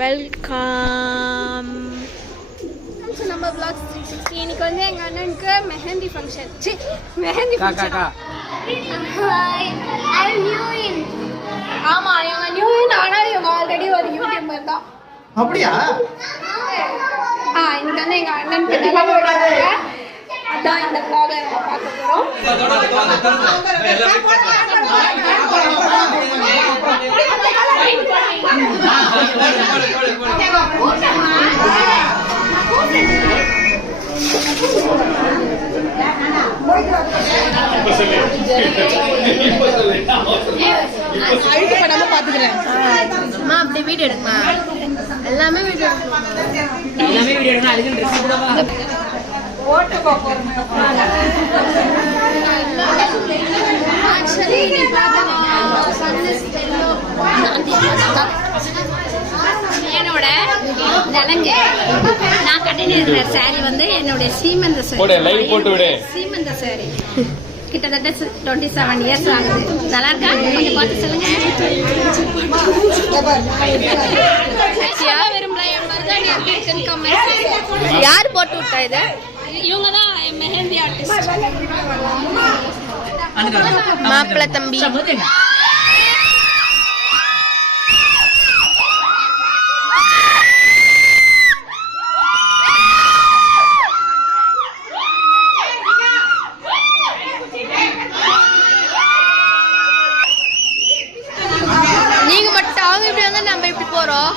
Welcome. So நம்ம vlog 360 இன்னைக்கு வந்து எங்கள் அண்ணனுக்கு மெஹந்தி ஃபங்க்ஷன். மெஹந்தி ஃபங்க்ஷன். ஆமாம், இவங்க நியூஇன். ஆனால் இவங்க ஆல்ரெடி ஒரு யூடியூபர் தான். அப்படியா? இன்னைக்கு வந்து எங்கள் அண்ணனுக்கு நல்லா போடுறாங்க. அதான் இந்த vlog நம்ம பார்க்க போகிறோம். அழுக்கு படாம பாத்துக்கிறேன். அப்படி வீடியோ எடுக்குமா? எல்லாமே வீடியோ எடுக்கணும். அதுக்கு ட்ரெஸ் கூட என்னோட நலங்க நான் கட்டிட்டு இருக்கிற சாரி வந்து என்னுடைய சீமந்த சாரி கிட்டத்தட்ட 27 இயர்ஸ் ஆகுது. நல்லா இருக்கா? கொஞ்சம் பார்த்து சொல்லுங்க. யார் போட்டு விட்டா இது? இவங்க தான் மெஹந்தி ஆர்டிஸ்ட். மாப்பிள்ளை தம்பி. நீங்க மட்டும் அவங்க இப்படி வந்து நம்ம இப்படி போறோம்.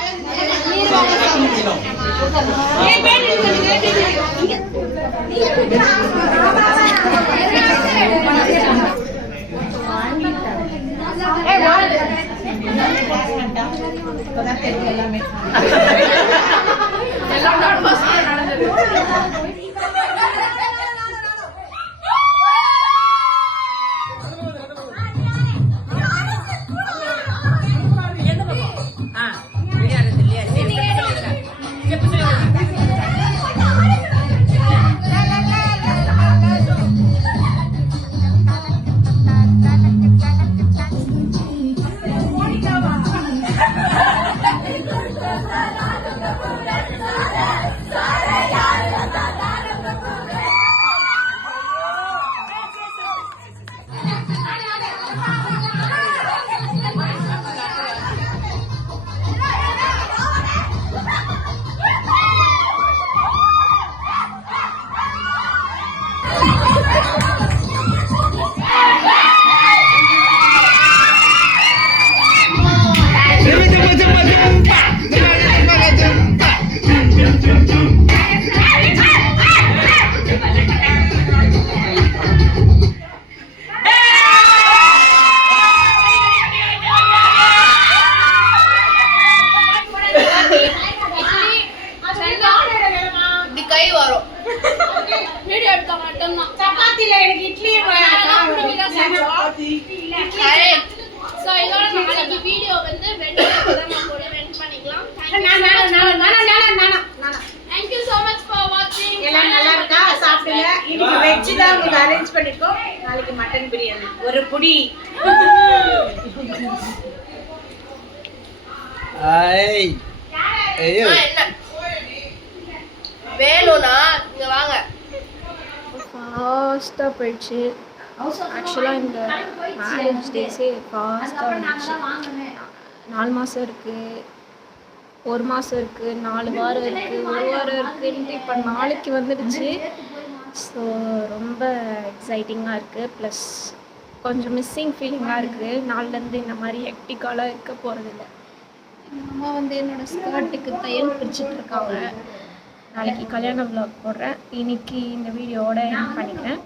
அரேஞ்ச் பண்ணிக்கோ. நாளைக்கு மட்டன் பிரியாணி ஒரு புடி. வேணும்னா இங்க வாங்க. ஃபாஸ்ட்டாக போயிடுச்சு. ஆக்சுவலாக இந்த மேரேஜ் டேஸே ஃபாஸ்ட்டாக வந்துச்சு. 4 மாதம் இருக்குது, 1 மாதம் இருக்குது, 4 வாரம் இருக்குது, 1 வாரம் இருக்குன்ட்டு இப்போ நாளைக்கு வந்துடுச்சு. ஸோ ரொம்ப எக்ஸைட்டிங்காக இருக்குது. ப்ளஸ் கொஞ்சம் மிஸ்ஸிங் ஃபீலிங்காக இருக்குது. நாளிலேருந்து இந்த மாதிரி ஹெக்டிக்காலாம் இருக்க போகிறதில்ல. அம்மா வந்து என்னோடய ஸ்கர்ட்டுக்கு தையல் பிரிச்சுட்ருக்காங்க. நாளைக்கு கல்யாண vlog போடுறேன். இன்னைக்கு இந்த வீடியோவோட எண்ட் பண்ணிக்கிறேன்.